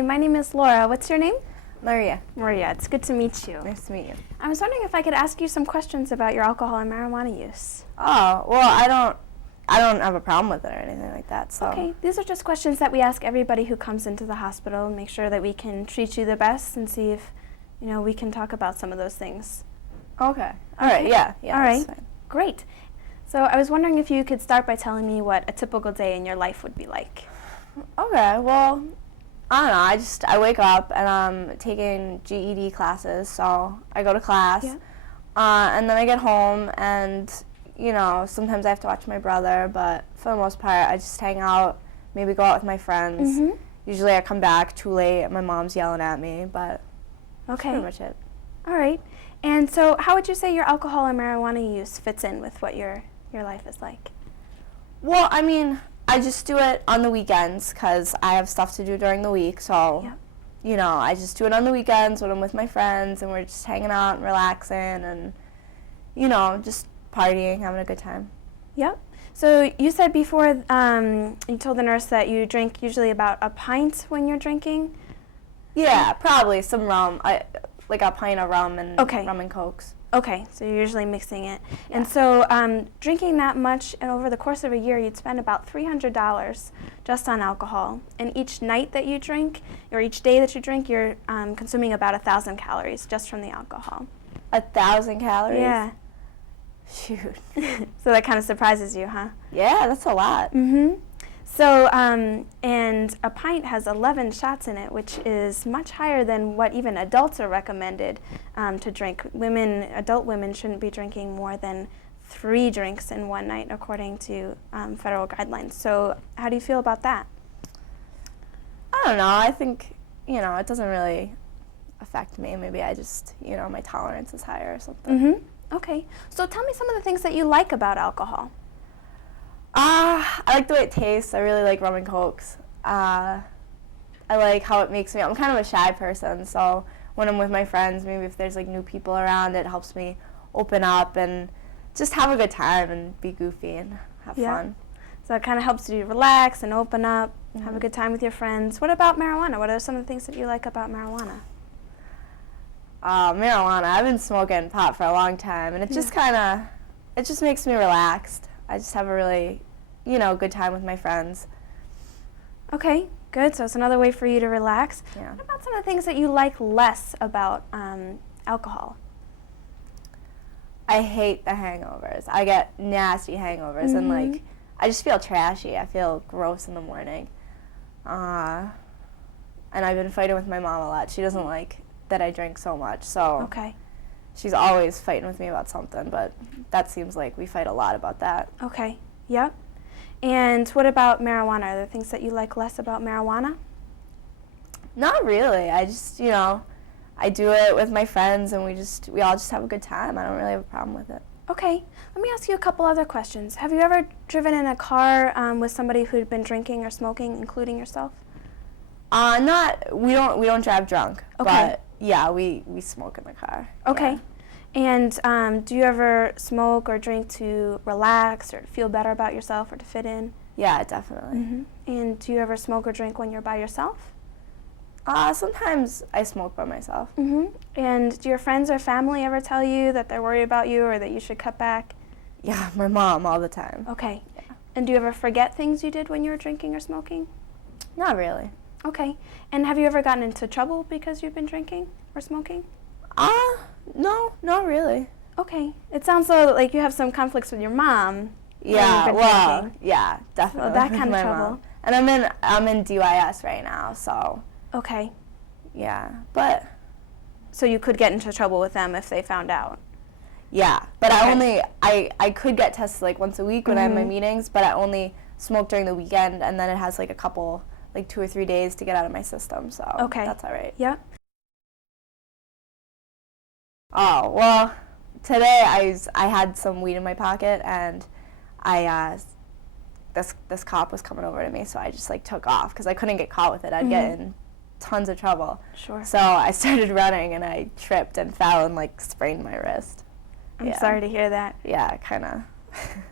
Hi, my name is Laura. What's your name? Maria. Maria, it's good to meet you. Nice to meet you. I was wondering if I could ask you some questions about your alcohol and marijuana use. Oh, well, I don't have a problem with it or anything like that, so. Okay, these are just questions that we ask everybody who comes into the hospital and make sure that we can treat you the best and see if, we can talk about some of those things. Okay. All right, yeah, All right, that's fine. Great. So I was wondering if you could start by telling me what a typical day in your life would be like. Okay, well, I don't know, I wake up and I'm taking GED classes, so I go to class, and then I get home and, sometimes I have to watch my brother, but for the most part, I just hang out, maybe go out with my friends. Mm-hmm. Usually I come back too late, my mom's yelling at me, but that's pretty much it. All right. And so how would you say your alcohol and marijuana use fits in with what your life is like? Well, I mean, I just do it on the weekends because I have stuff to do during the week, so, I just do it on the weekends when I'm with my friends and we're just hanging out and relaxing and, just partying, having a good time. Yep. So you said before, you told the nurse that you drink usually about a pint when you're drinking? Yeah, probably some rum, like a pint of rum and rum and Cokes. Okay, so you're usually mixing it. Yeah. And so drinking that much, and over the course of a year, you'd spend about $300 just on alcohol. And each night that you drink, or each day that you drink, you're consuming about 1,000 calories just from the alcohol. 1,000 calories? Yeah. Shoot. So that kind of surprises you, huh? Yeah, that's a lot. Mm-hmm. So, and a pint has 11 shots in it, which is much higher than what even adults are recommended to drink. Adult women shouldn't be drinking more than 3 drinks in one night, according to federal guidelines. So, how do you feel about that? I don't know. I think, it doesn't really affect me. Maybe I just, my tolerance is higher or something. Mm-hmm. Okay. So, tell me some of the things that you like about alcohol. I like the way it tastes. I really like rum and Cokes. I like how it makes me, I'm kind of a shy person, so when I'm with my friends, maybe if there's like new people around, it helps me open up and just have a good time and be goofy and have fun. So it kind of helps you relax and open up, have a good time with your friends. What about marijuana? What are some of the things that you like about marijuana? Marijuana, I've been smoking pot for a long time, and it just it just makes me relaxed. I just have a really, good time with my friends. Okay, good. So it's another way for you to relax. Yeah. What about some of the things that you like less about alcohol? I hate the hangovers. I get nasty hangovers, and I just feel trashy. I feel gross in the morning. And I've been fighting with my mom a lot. She doesn't like that I drink so much, so. Okay. She's always fighting with me about something, but that seems like we fight a lot about that. Okay, yep. And what about marijuana? Are there things that you like less about marijuana? Not really. I just, I do it with my friends and we all just have a good time. I don't really have a problem with it. Okay, let me ask you a couple other questions. Have you ever driven in a car with somebody who'd been drinking or smoking, including yourself? We don't drive drunk, okay. But yeah, we smoke in the car. Okay. Yeah. And do you ever smoke or drink to relax or feel better about yourself or to fit in? Yeah, definitely. Mm-hmm. And do you ever smoke or drink when you're by yourself? Sometimes I smoke by myself. Mm-hmm. And do your friends or family ever tell you that they're worried about you or that you should cut back? Yeah, my mom all the time. Okay. Yeah. And do you ever forget things you did when you were drinking or smoking? Not really. Okay. And have you ever gotten into trouble because you've been drinking or smoking? No, not really. Okay. It sounds like you have some conflicts with your mom. Yeah, well, drinking. Yeah, definitely. So that kind of trouble. Mom. And I'm in DYS right now, so. Okay. Yeah, but. So you could get into trouble with them if they found out. Yeah, but okay. I could get tested like once a week when I have my meetings, but I only smoke during the weekend, and then it has like a couple, like 2 or 3 days to get out of my system, so that's all right. Yeah. Oh, well, today I had some weed in my pocket, and this cop was coming over to me, so I just like took off because I couldn't get caught with it. I'd get in tons of trouble. Sure. So I started running, and I tripped and fell and like sprained my wrist. I'm sorry to hear that. Yeah, it kind of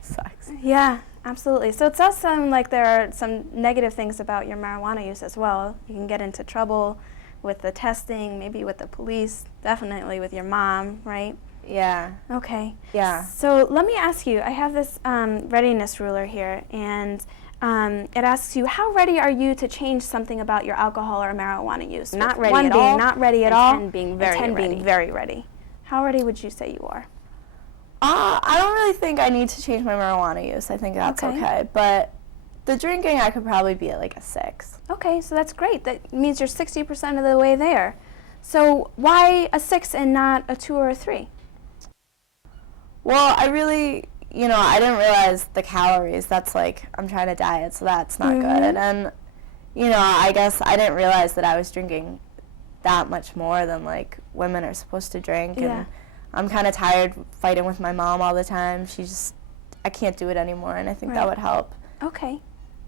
sucks. Yeah. Absolutely. So it does sound like there are some negative things about your marijuana use as well. You can get into trouble with the testing, maybe with the police, definitely with your mom, right? Yeah. Okay. Yeah. So let me ask you, I have this readiness ruler here, and it asks you, how ready are you to change something about your alcohol or marijuana use? Not With ready one at being all, not ready at and all, 10 being and very 10 ready. being very ready. How ready would you say you are? I don't really think I need to change my marijuana use. I think that's okay. But the drinking, I could probably be at like a 6. Okay, so that's great. That means you're 60% of the way there. So why a 6 and not a 2 or a 3? Well, I really, I didn't realize the calories. That's like, I'm trying to diet, so that's not good. And, I guess I didn't realize that I was drinking that much more than like women are supposed to drink. Yeah. And I'm kind of tired fighting with my mom all the time. I can't do it anymore, and I think that would help. Okay,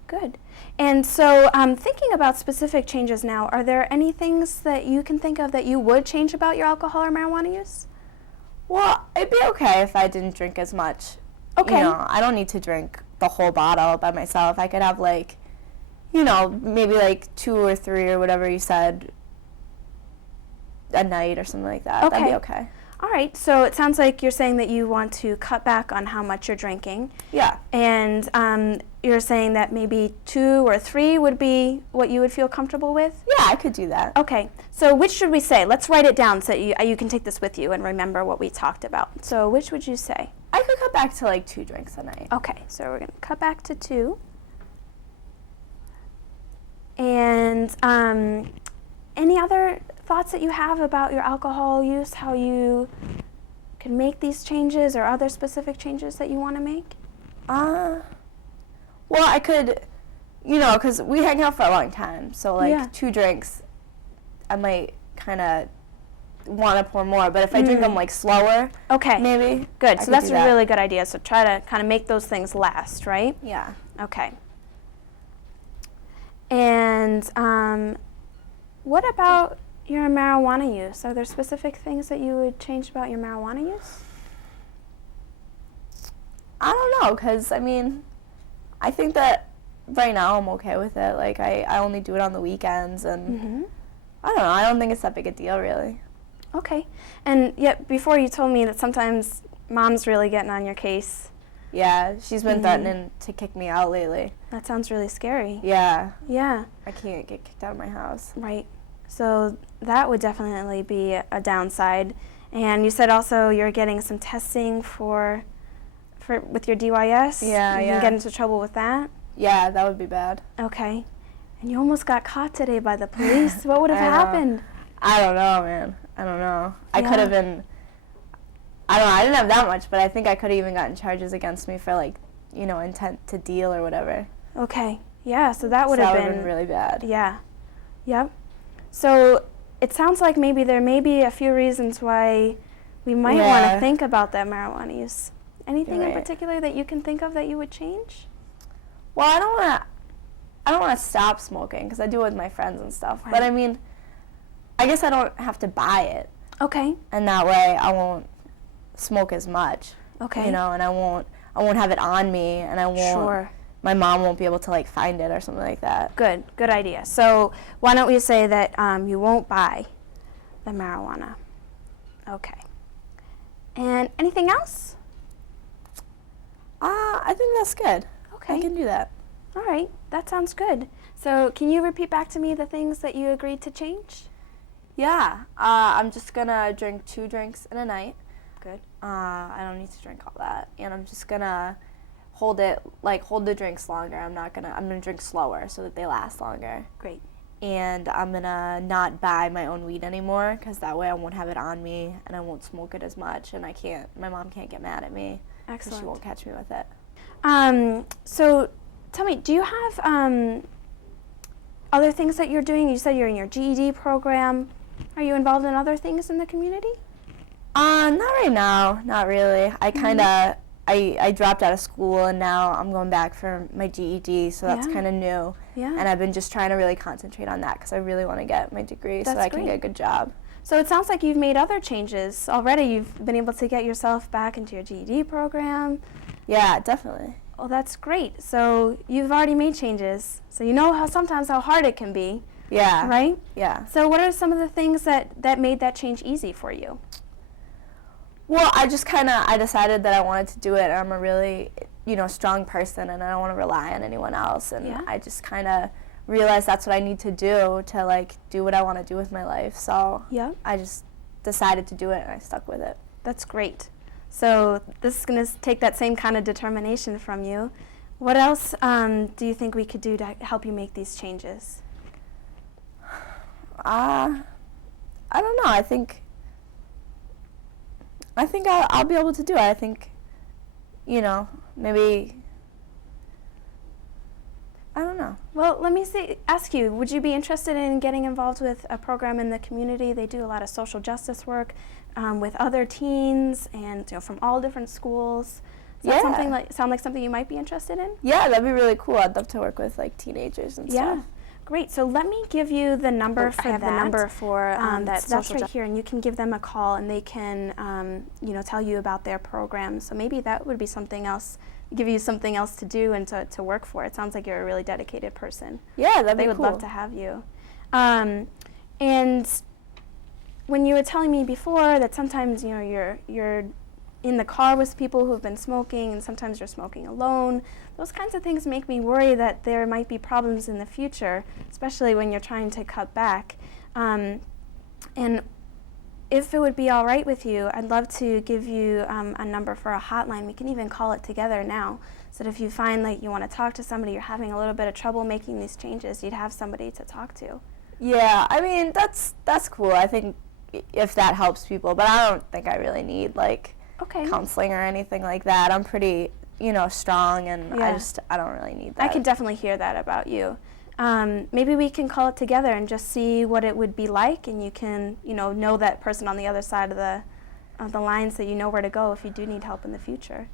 good. And so thinking about specific changes now, are there any things that you can think of that you would change about your alcohol or marijuana use? Well, it'd be okay if I didn't drink as much. Okay. I don't need to drink the whole bottle by myself. I could have like, maybe like 2 or 3 or whatever you said a night or something like that. That'd be okay. All right, so it sounds like you're saying that you want to cut back on how much you're drinking. Yeah. And you're saying that maybe 2 or 3 would be what you would feel comfortable with? Yeah, I could do that. Okay, so which should we say? Let's write it down so you can take this with you and remember what we talked about. So which would you say? I could cut back to like 2 drinks a night. Okay, so we're going to cut back to 2. And any other thoughts that you have about your alcohol use, how you can make these changes, or other specific changes that you want to make? Well, I could, because we hang out for a long time, so like 2 drinks, I might kind of want to pour more, but if I drink them like slower, maybe. Good, so that's a really good idea. So try to kind of make those things last, right? Yeah. Okay. And what about your marijuana use? Are there specific things that you would change about your marijuana use? I don't know, because, I think that right now I'm okay with it. Like, I only do it on the weekends, and I don't know. I don't think it's that big a deal, really. Okay. And yet, before you told me that sometimes Mom's really getting on your case. Yeah, she's been threatening to kick me out lately. That sounds really scary. Yeah. Yeah. I can't get kicked out of my house. Right. So that would definitely be a downside. And you said also you're getting some testing with your DYS. Yeah, you can get into trouble with that. Yeah, that would be bad. Okay. And you almost got caught today by the police. What would have happened? I don't know, man. I don't know. I could have been, I don't know, I didn't have that much, but I think I could have even gotten charges against me for like, intent to deal or whatever. Okay. Yeah, so that would have been really bad. Yeah. Yep. So it sounds like maybe there may be a few reasons why we might want to think about that marijuana use. Anything in particular that you can think of that you would change? Well, I don't want to stop smoking because I do it with my friends and stuff. Right. But I guess I don't have to buy it. Okay. And that way I won't smoke as much. Okay. And I won't have it on me, and I won't. Sure. My mom won't be able to like find it or something like that. Good idea. So why don't we say that you won't buy the marijuana? Okay. And anything else? I think that's good. Okay. I can do that. All right, that sounds good. So can you repeat back to me the things that you agreed to change? Yeah. I'm just gonna drink 2 drinks in a night. Good. I don't need to drink all that, and I'm just gonna hold the drinks longer. I'm gonna drink slower so that they last longer. Great. And I'm gonna not buy my own weed anymore, because that way I won't have it on me and I won't smoke it as much, and my mom can't get mad at me. Excellent. She won't catch me with it. So tell me, do you have other things that you're doing? You said you're in your GED program. Are you involved in other things in the community? Not right now, not really. I dropped out of school, and now I'm going back for my GED, so that's kind of new. Yeah. And I've been just trying to really concentrate on that because I really want to get my degree so I can get a good job. So it sounds like you've made other changes already. You've been able to get yourself back into your GED program. Yeah, definitely. Well, that's great. So you've already made changes. So you know sometimes how hard it can be. Yeah. Right? Yeah. So what are some of the things that made that change easy for you? Well, I decided that I wanted to do it. I'm a really, strong person, and I don't want to rely on anyone else. And Yeah. I just kind of realized that's what I need to do to, like, do what I want to do with my life. So Yeah. I just decided to do it, and I stuck with it. That's great. So this is going to take that same kind of determination from you. What else do you think we could do to help you make these changes? I don't know. I think I'll be able to do it. I think, maybe, I don't know. Well, let me ask you, would you be interested in getting involved with a program in the community? They do a lot of social justice work with other teens and from all different schools. Does that sound like something you might be interested in? Yeah, that'd be really cool. I'd love to work with like teenagers and stuff. Yeah. Great. So let me give you the number for that. I have the number for that so that's social right here, and you can give them a call, and they can, tell you about their program. So maybe that would be something else, give you something else to do and to work for. It sounds like you're a really dedicated person. Yeah, that'd be They would cool. love to have you. And when you were telling me before that sometimes you're in the car with people who have been smoking, and sometimes you're smoking alone. Those kinds of things make me worry that there might be problems in the future, especially when you're trying to cut back. And if it would be all right with you, I'd love to give you a number for a hotline. We can even call it together now, so that if you find like you want to talk to somebody, you're having a little bit of trouble making these changes, you'd have somebody to talk to. Yeah, I mean, that's cool. I think if that helps people, but I don't think I really need like counseling or anything like that. I'm pretty, strong, and I don't really need that. I can definitely hear that about you. Maybe we can call it together and just see what it would be like, and you can, know that person on the other side of the line, so you know where to go if you do need help in the future.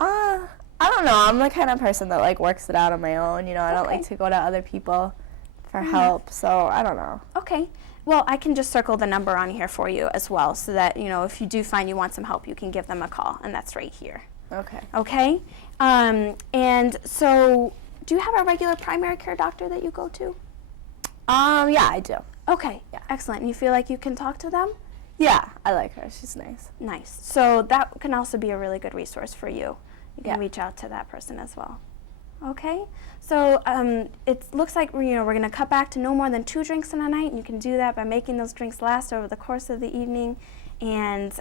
I don't know. I'm the kind of person that like works it out on my own. I don't like to go to other people for help, so I don't know. Okay. Well, I can just circle the number on here for you as well, so that, if you do find you want some help, you can give them a call, and that's right here. Okay. Okay? And so, do you have a regular primary care doctor that you go to? Yeah, I do. Okay. Yeah. Excellent. And you feel like you can talk to them? Yeah, I like her. She's nice. Nice. So that can also be a really good resource for you. You can Yeah. reach out to that person as well. Okay? So it looks like we're going to cut back to no more than 2 drinks in a night, and you can do that by making those drinks last over the course of the evening. And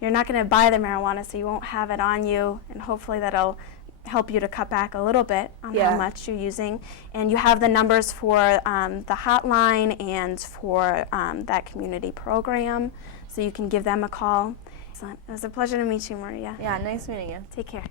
you're not going to buy the marijuana, so you won't have it on you, and hopefully that'll help you to cut back a little bit on how much you're using. And you have the numbers for the hotline and for that community program, so you can give them a call. Excellent. It was a pleasure to meet you, Maria. Yeah, nice meeting you. Take care.